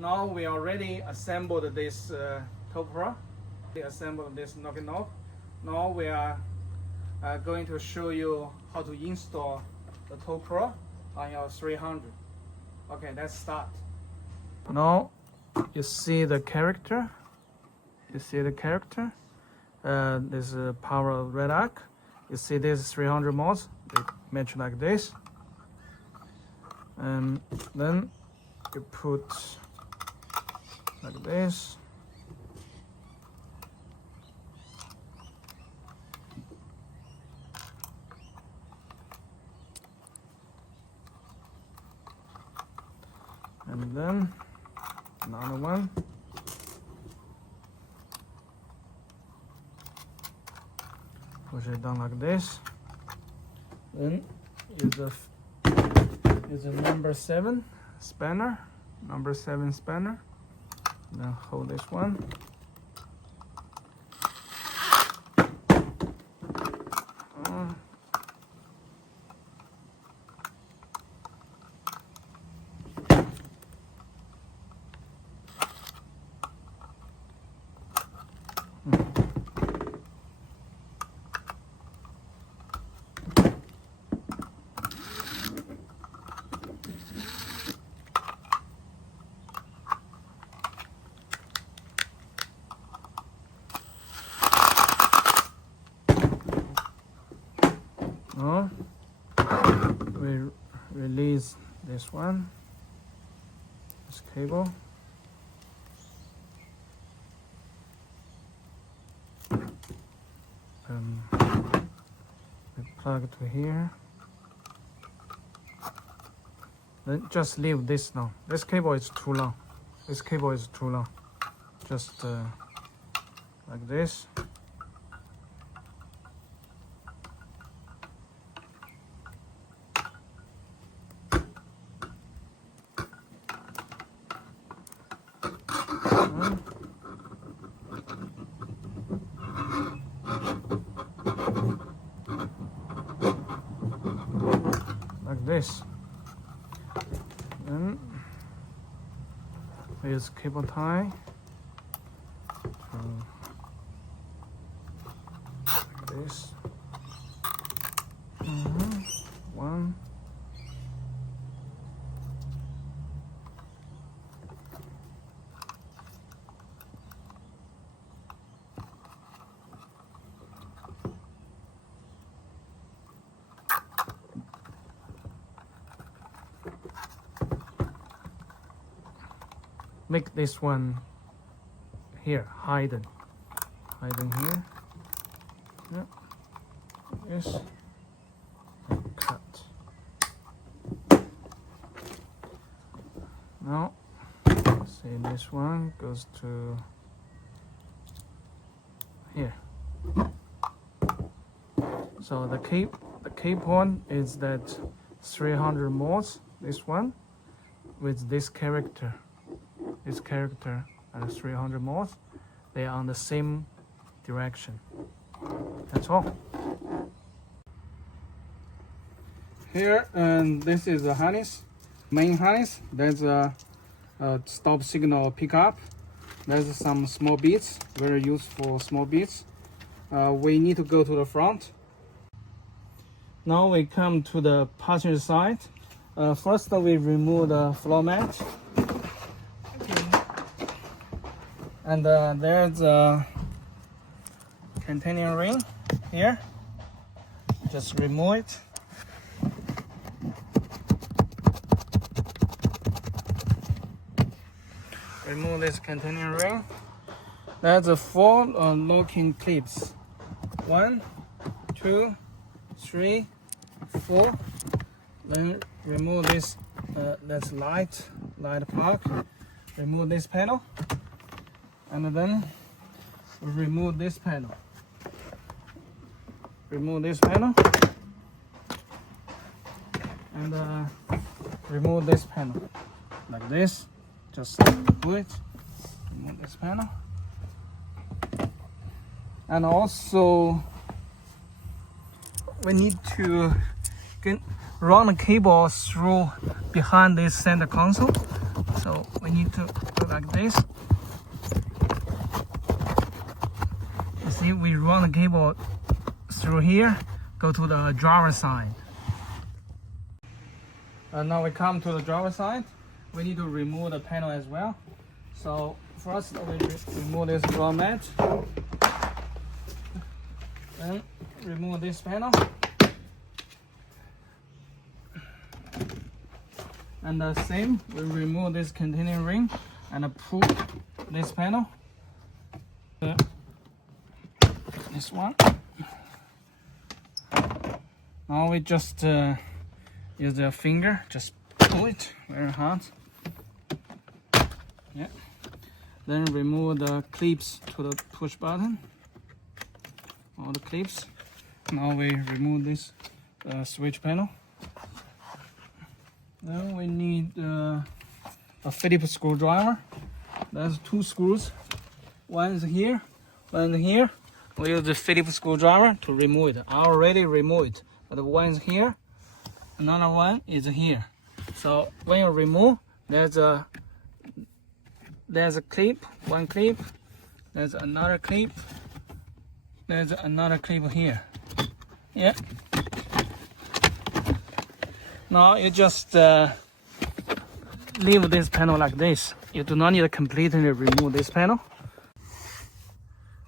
Now we already assembled this Towpro. We assembled this knocking knob. Now we are going to show you how to install the Towpro on your 300. Okay, let's start. Now you see the character. This is power of RedArc. You see this 300 modes. They match like this. And then you put like this. And then another one. Push it down like this. Then use a number 7 spanner. Then hold this one. Now we release this one, this cable. We plug it to here. Then just leave this now. This cable is too long. Just like this. Like this. Then we use cable tie like this. One. Make this one here hidden here. Yep. Yes. Cut. Now, see, this one goes to here. So the key point is that 300 modes. This one with this character. And 300 modes, they are on the same direction. That's all. Here, and this is the harness, main harness. There's a stop signal pickup. There's some small bits, very useful small bits. We need to go to the front. Now we come to the passenger side. First, we remove the floor mat. And there's a containing ring here. Just remove it. Remove this containing ring. There's a 4 locking clips. 1, 2, 3, 4. Then remove this. That's light plug. Remove this panel. And then remove this panel. And remove this panel. Like this. Just do it. Remove this panel. And also we need to run the cable through behind this center console. So we need to go like this. You see, we run the cable through here, go to the driver side. And now we come to the driver side. We need to remove the panel as well. So first we remove this floor mat. Then remove this panel. And the same, we remove this containing ring and pull this panel. This one. Now we just use the finger, just pull it very hard. Yeah. Then remove the clips to the push button. All the clips. Now we remove this switch panel. Then we need a Phillips screwdriver. There's 2 screws. One is here, one is here. We use the Phillips screwdriver to remove it. I already removed it, but one is here, another one is here. So when you remove, there's a clip, one clip, there's another clip, there's another clip here. Yeah. Now you just leave this panel like this. You do not need to completely remove this panel.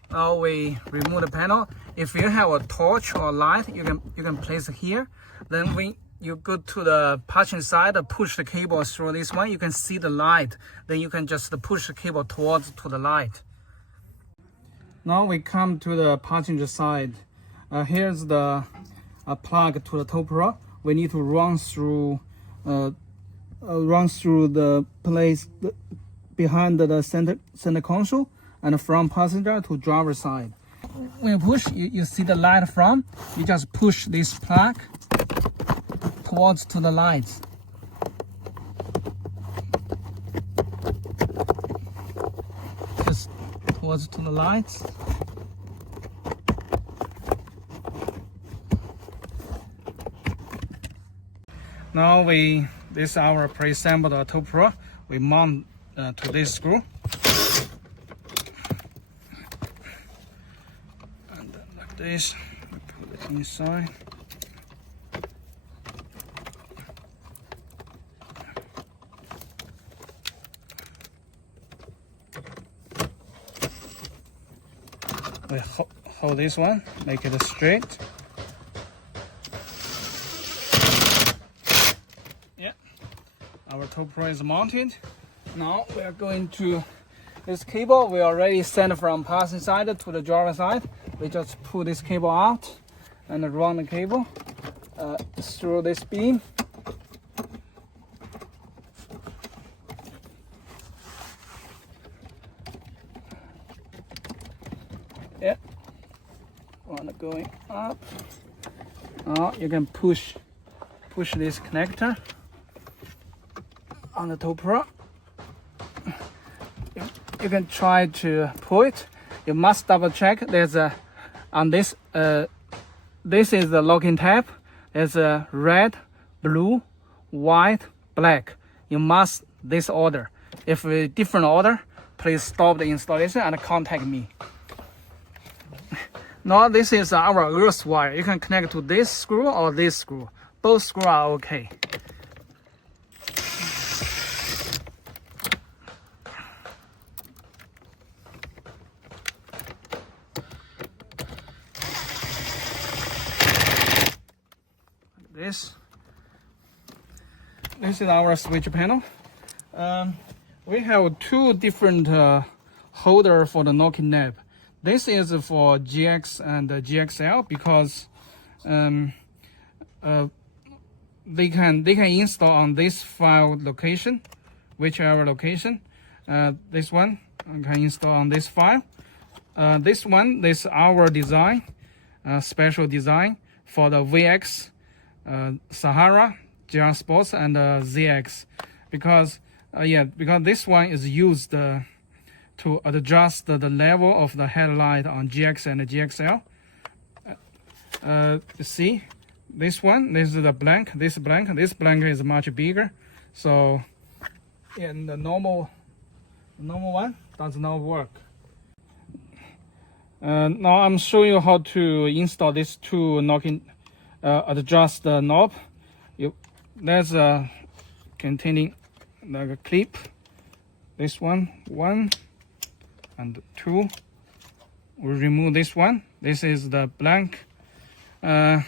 Now we remove the panel. If you have a torch or light, you can place it here. Then when you go to the patching side, push the cable through this one, you can see the light. Then you can just push the cable towards to the light. Now we come to the passenger side. Here's the plug to the Towpro. We need to run through the place behind the center console and from passenger to driver side. When you push, you see the light from. You just push this plug towards to the lights. Just towards to the lights. Now this is our pre-assembled Towpro. We mount to this screw. And then like this, we put it inside. We hold this one, make it straight. Our Towpro is mounted. Now we are going to this cable. We already sent from passenger side to the driver side. We just pull this cable out and run the cable through this beam. Yeah, one going up. Now you can push this connector on the Towpro. You can try to pull it. You must double check. There's on this this is the locking tab. There's a red, blue, white, black. You must this order. If a different order, please stop the installation and contact me. Now this is our earth wire. You can connect to this screw or this screw. Both screws are okay. This is our switch panel. We have 2 different holder for the knocking knob. This is for GX and GXL because they can install on this file location, whichever location. This one can install on this file. This is our design, special design for the VX, Sahara, GR Sports, and ZX, because this one is used to adjust the level of the headlight on GX and GXL. You see, this is the blank. This blank is much bigger, so and the normal one does not work. Now I'm showing you how to install these two adjust the knob. There's a containing like a clip. This one and 2. We remove this one. This is the blank. Then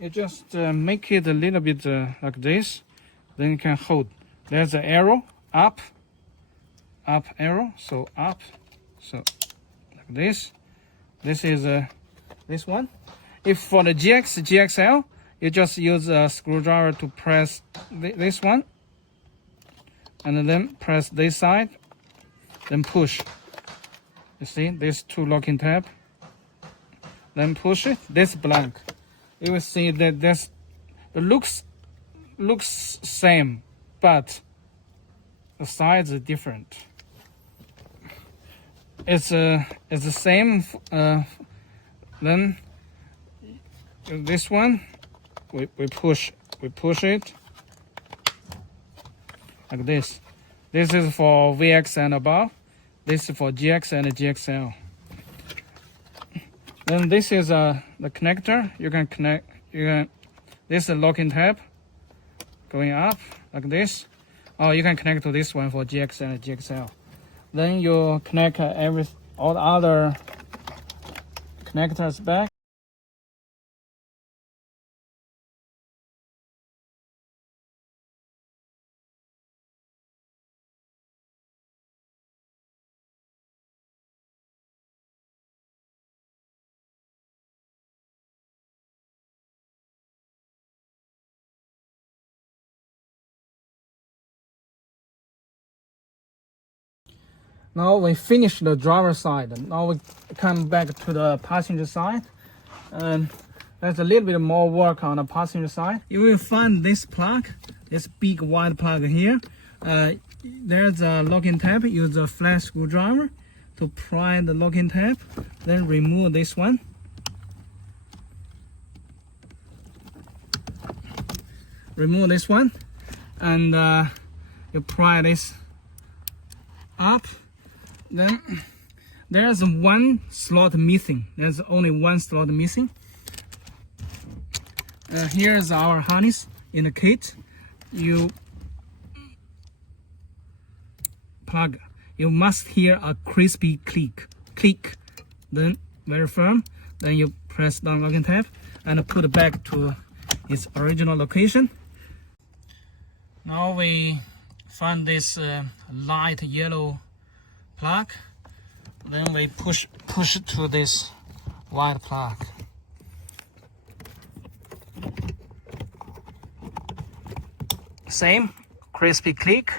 you just make it a little bit like this. Then you can hold. There's an arrow up arrow. So up. So like this. This is this one. If for the GXL, you just use a screwdriver to press this one, and then press this side, then push. You see, these two locking tab. Then push it. This blank. You will see that it looks same, but the sides are different. It's the same. Then this one, we push it like this. This is for VX and above. This is for GX and GXL. Then this is the connector. You can connect. This is a locking tab going up like this. Oh, you can connect to this one for GX and GXL. Then you connect all the other connectors back. Now we finish the driver side. Now we come back to the passenger side. And there's a little bit more work on the passenger side. You will find this plug, this big wide plug here. There's a locking tab. Use a flat screwdriver to pry the locking tab. Then remove this one. Remove this one. And you pry this up. Then there's one slot missing. There's only one slot missing. Here's our harness in the kit. You plug. You must hear a crispy click. Then very firm. Then you press down locking tab and put it back to its original location. Now we find this light yellow plug. Then we push it to this white plug. Same crispy click.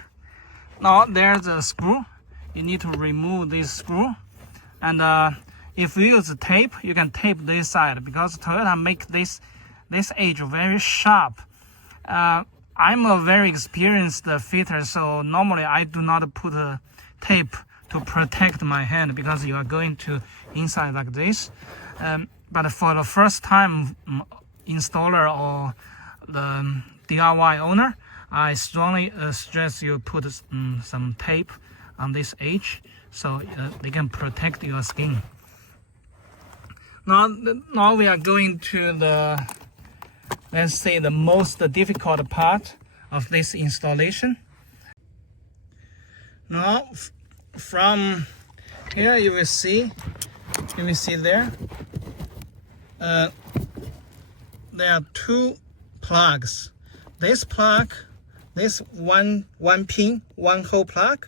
Now there's a screw. You need to remove this screw. And if you use tape, you can tape this side because Toyota make this edge very sharp. I'm a very experienced fitter, so normally I do not put a tape to protect my hand because you are going to inside like this. But for the first time installer or the DIY owner, I strongly suggest you put some tape on this edge so they can protect your skin. Now we are going to the, let's say, the most difficult part of this installation. Now from here you will see there are two plugs. This plug, this one pin, one hole plug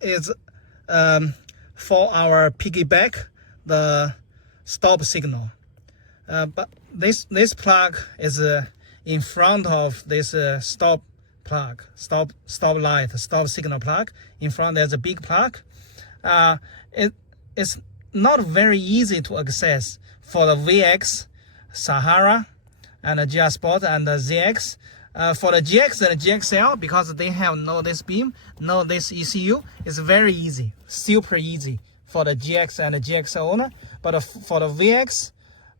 is for our piggyback, the stop signal. But this plug is in front of this stop plug, stop light, stop signal plug. In front there's a big plug. It's not very easy to access for the VX, Sahara, and the GR Sport and the ZX. For the GX and the GXL, because they have no this beam, no this ECU, it's very easy, super easy for the GX and the GXL owner. But for the VX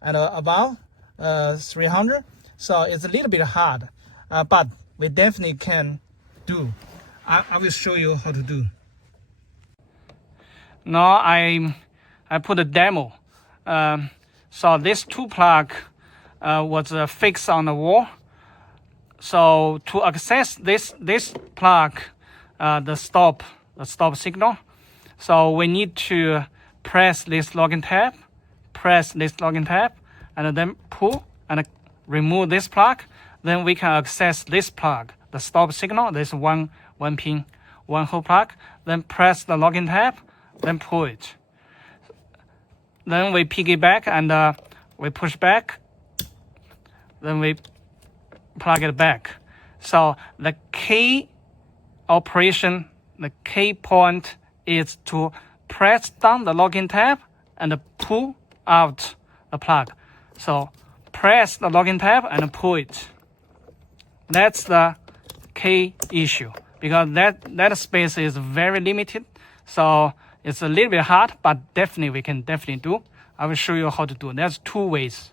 and above 300, so it's a little bit hard. But we definitely can do. I will show you how to do. Now I put a demo. So this two plug was fixed on the wall. So to access this plug, the stop signal, so we need to press this locking tab, and then pull and remove this plug. Then we can access this plug, the stop signal. This one pin, one hole plug. Then press the locking tab, then pull it. Then we piggyback and we push back. Then we plug it back. So the key operation, the key point is to press down the locking tab and pull out the plug. So press the locking tab and pull it. That's the key issue, because that space is very limited. So it's a little bit hard, but we can definitely do. I will show you how to do. There's two ways.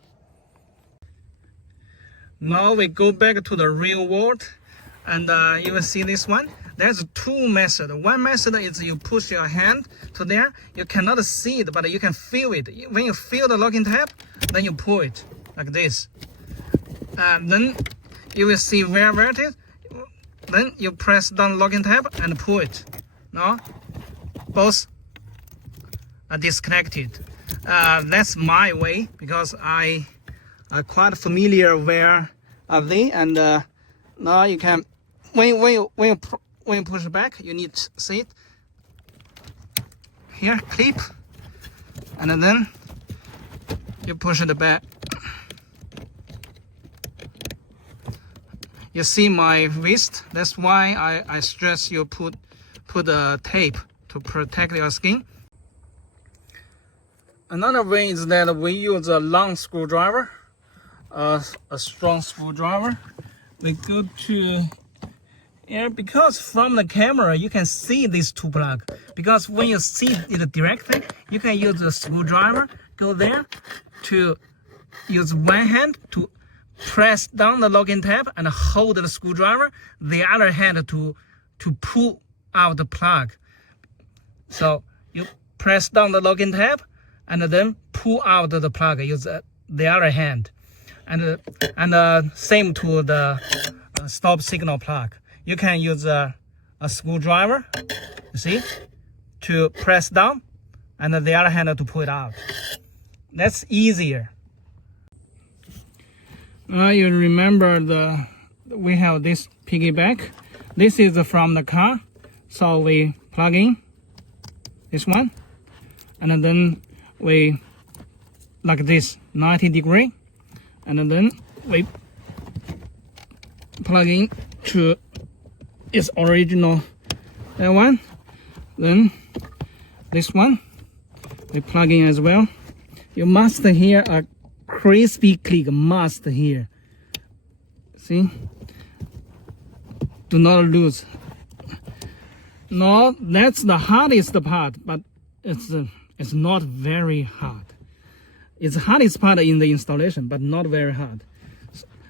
Now we go back to the real world, and you will see this one. There's two methods. One method is you push your hand to there. You cannot see it, but you can feel it. When you feel the locking tab, then you pull it like this. And then you will see where it is. Then you press down the locking tab and pull it. Now, both are disconnected. That's my way, because I am quite familiar where are they. And now you can, when you push back, you need to see it here, clip, and then you push it back. You see my wrist. That's why I stress you put a tape to protect your skin. Another way is that we use a long screwdriver, a strong screwdriver. We go to here, because from the camera you can see these two plugs. Because when you see it directly, you can use the screwdriver, go there to use one hand to press down the locking tab and hold the screwdriver, the other hand to pull out the plug. So you press down the locking tab and then pull out the plug, use the other hand. And same to the stop signal plug. You can use a screwdriver, you see, to press down, and the other hand to pull it out. That's easier. You remember we have this piggyback. This is from the car, so we plug in this one, and then we like this 90 degree, and then we plug in to its original one. Then this one we plug in as well. You must hear a crispy click, must hear. See? Do not lose. No, that's the hardest part, but it's not very hard. It's the hardest part in the installation, but not very hard.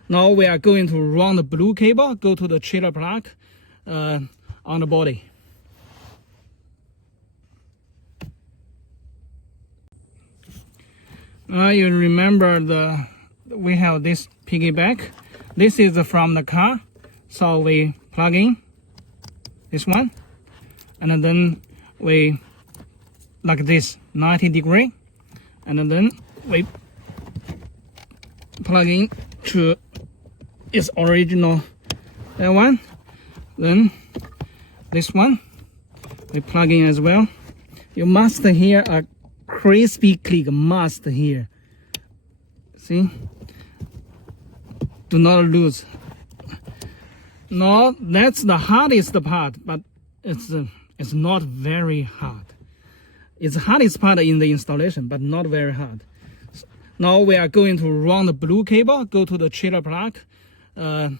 Now we are going to run the blue cable, go to the trailer plug on the body. You remember we have this piggyback. This is from the car, so we plug in this one, and then we like this 90 degree, and then we plug in to its original one. Then this one we plug in as well. You must hear a crispy click, must hear. See? Do not lose. No, that's the hardest part, but it's not very hard. It's the hardest part in the installation, but not very hard. Now we are going to run the blue cable, go to the trailer plug on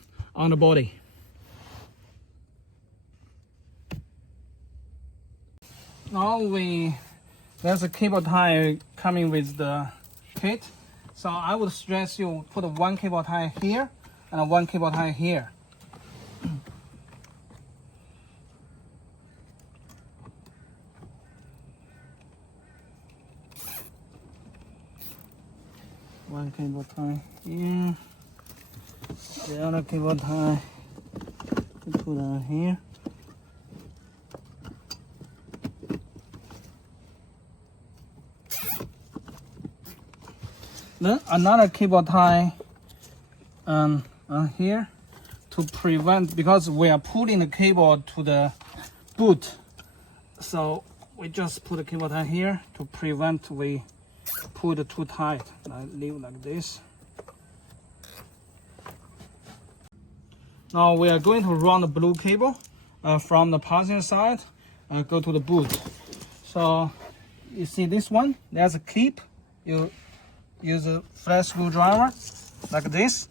the body. Now there's a cable tie coming with the kit. So I would stress you put one cable tie here and one cable tie here. One cable tie here. The other cable tie to put on here. Then another cable tie on here to prevent, because we are pulling the cable to the boot. So we just put the cable tie here to prevent we pull it too tight. I leave like this. Now we are going to run the blue cable from the passenger side, go to the boot. So you see this one, there's a clip. You use a flat screwdriver like this,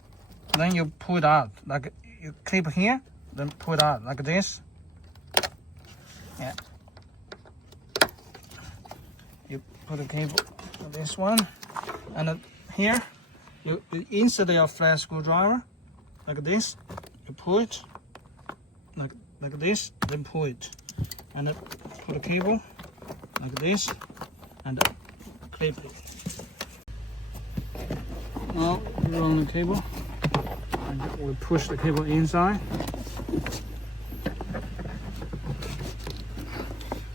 then you pull it out. Like you clip here, then pull it out like this. Yeah. You put the cable on this one, and here you insert your flat screwdriver like this. You pull it like this, then pull it, and put the cable like this, and clip it. Now we run the cable, and we push the cable inside.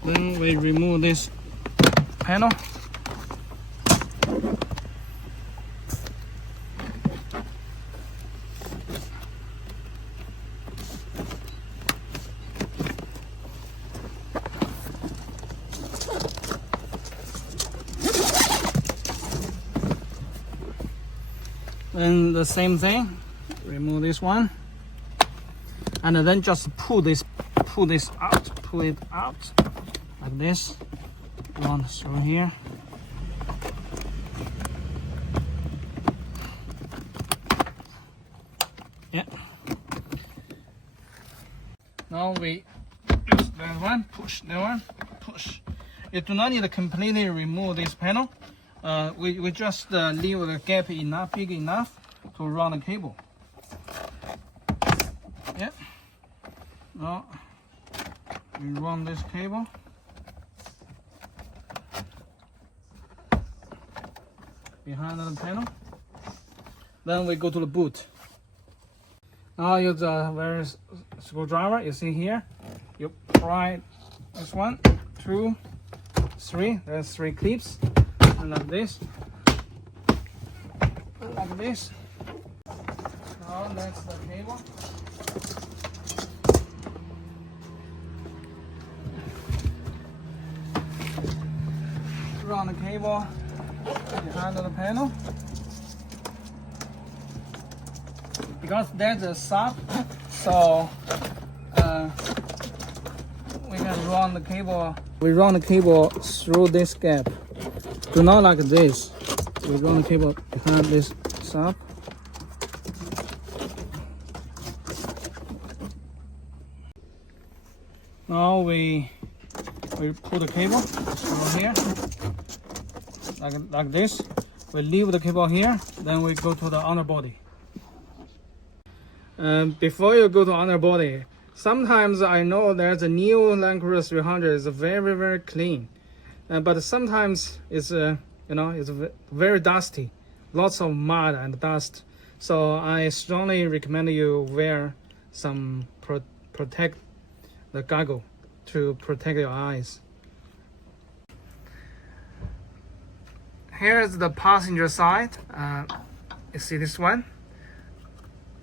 Then we remove this panel. Then the same thing, remove this one, and then just pull it out like this. Run through here. Yeah. Now we use that one, push that one, push. You do not need to completely remove this panel. We just leave the gap big enough to run the cable. Yeah. Now we run this cable. Behind the panel. Then we go to the boot. Now use a various screwdriver. You see here. You pry this one, 2, 3. There's 3 clips. And like this. Like this. Now that's the cable. Run the cable behind the panel. Because there's a sub, so we can run the cable. We run the cable through this gap. Do not like this. We run the cable behind this sub. Now we pull the cable through here, like this. We leave the cable here, then we go to the underbody. Before you go to underbody, sometimes I know there's a new Land Cruiser 300 is very, very clean, but sometimes it's it's very dusty, lots of mud and dust. So I strongly recommend you wear some protect the goggle to protect your eyes. Here's the passenger side. You see this one?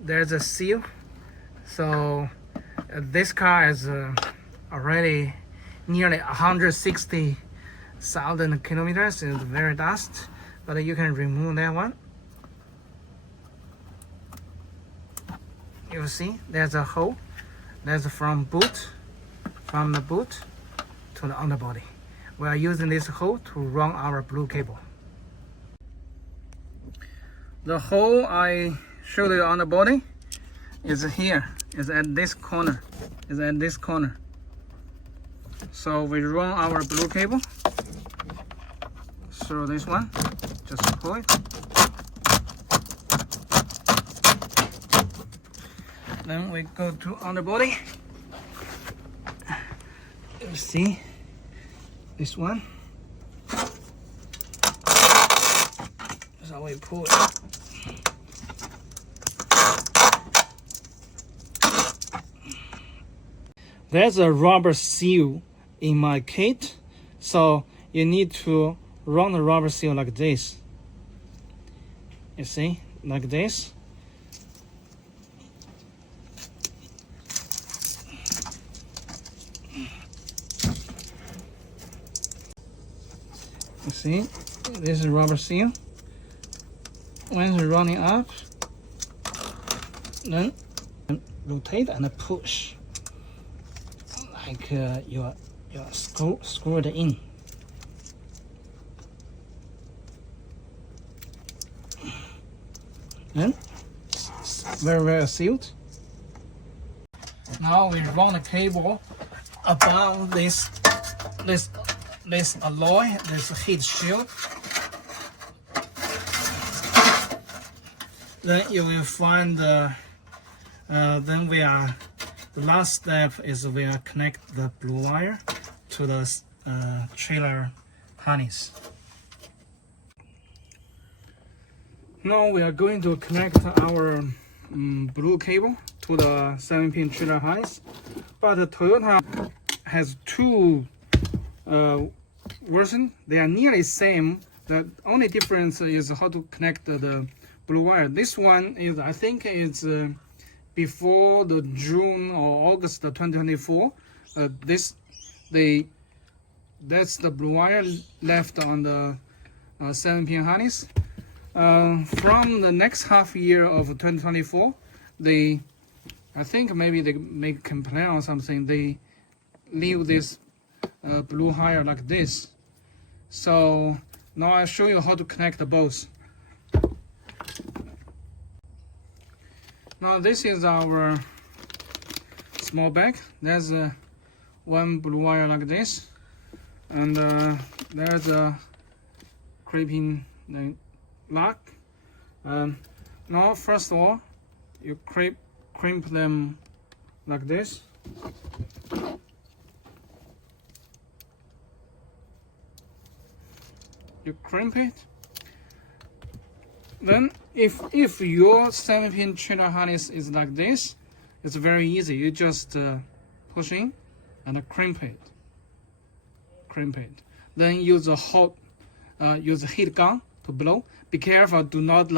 There's a seal. So this car is already nearly 160,000 kilometers. It's very dust, but you can remove that one. You see, there's a hole. That's from the boot to the underbody. We are using this hole to run our blue cable. The hole I showed you on the body is here, is at this corner, So we run our blue cable through this one, just pull it. Then we go to underbody. You see this one. So how we pull it. There's a rubber seal in my kit, so you need to run the rubber seal like this. You see, like this. You see, this is rubber seal. When it's running up, then rotate and push. Like you screw it in. Then very sealed. Now we run the cable above this alloy, this heat shield. Then you will find then the last step is we are connect the blue wire to the trailer harness. Now we are going to connect our blue cable to the 7-pin trailer harness. But Toyota has two versions. They are nearly same. The only difference is how to connect the blue wire. This one is, I think, it's before the June or August 2024. That's the blue wire left on the 7-pin harness. From the next half year of 2024, I think maybe they make a complaint or something. They leave this blue wire like this. So now I'll show you how to connect both. Now this is our small bag. There's one blue wire like this, and there's a crimping lock. Now first of all, you crimp them like this. You crimp it. Then if your 7-pin trailer harness is like this, it's very easy. You just push in and crimp it. Then use a heat gun to blow. Be careful, do not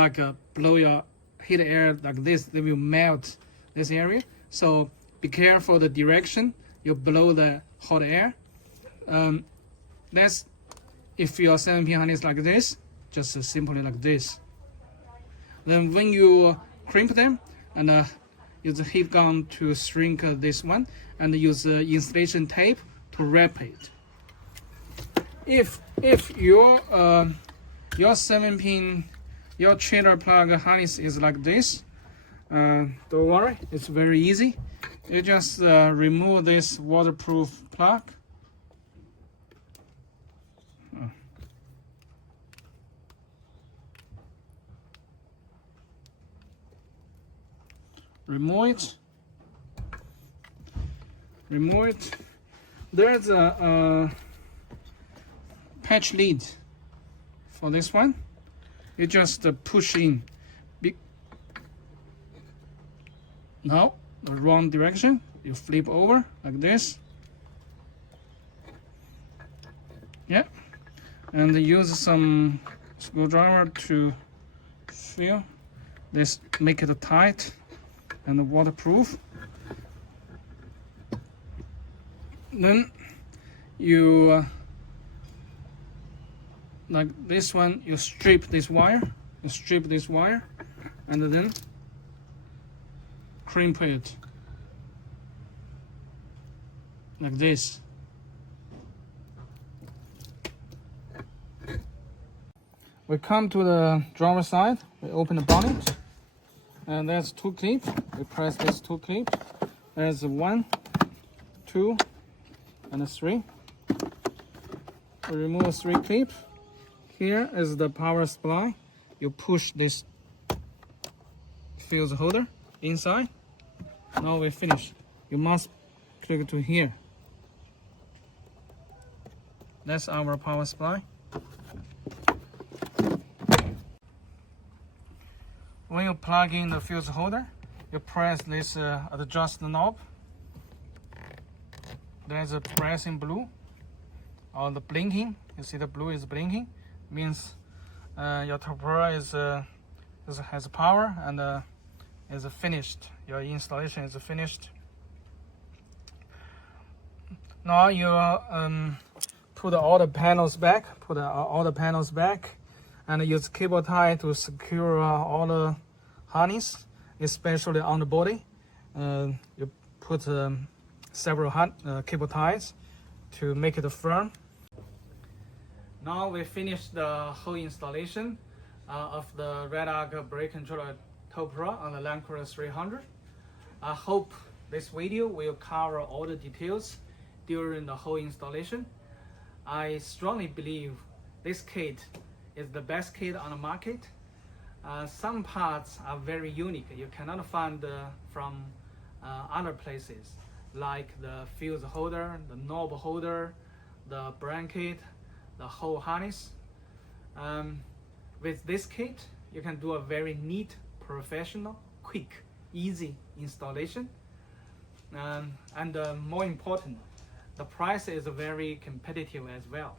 blow your heat air like this. They will melt this area. So be careful the direction you blow the hot air. That's if your 7-pin harness like this, just simply like this. Then when you crimp them, and use a heat gun to shrink this one, and use insulation tape to wrap it. If your 7-pin, your trailer plug harness is like this, don't worry, it's very easy. You just remove this waterproof plug. Remove it. There's a patch lid for this one. You just push in. Now the wrong direction. You flip over like this. Yeah, and use some screwdriver to fill this. Make it tight and waterproof. Then you like this one, you strip this wire, and then crimp it like this. We come to the driver's side. We open the bonnet, and there's two clips. We press these two clips. There's 1, 2, and 3. We remove 3 clips. Here is the power supply. You push this fuse holder inside. Now we finish. You must click to here. That's our power supply. when you plug in the fuse holder, you press this adjust knob. There's a pressing blue or the blinking. You see the blue is blinking, means your Towpro has power and is finished. Your installation is finished. Now you put all the panels back. And use cable tie to secure all the harness, especially on the body. You put several cable ties to make it firm. Now we finished the whole installation of the RedArc Brake Controller Towpro on the Land Cruiser 300. I hope this video will cover all the details during the whole installation. I strongly believe this kit is the best kit on the market. Some parts are very unique. You cannot find from other places, like the fuse holder, the knob holder, the blanket, the whole harness. With this kit, you can do a very neat, professional, quick, easy installation. And more important, the price is very competitive as well.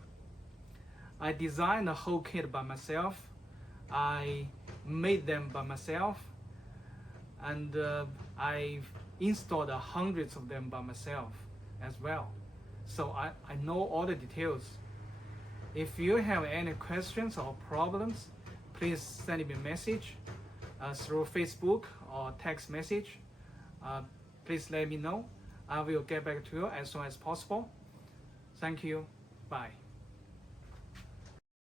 I designed the whole kit by myself. I made them by myself, and I installed hundreds of them by myself as well. So I know all the details. If you have any questions or problems, please send me a message through Facebook or text message. Please let me know. I will get back to you as soon as possible. Thank you. Bye.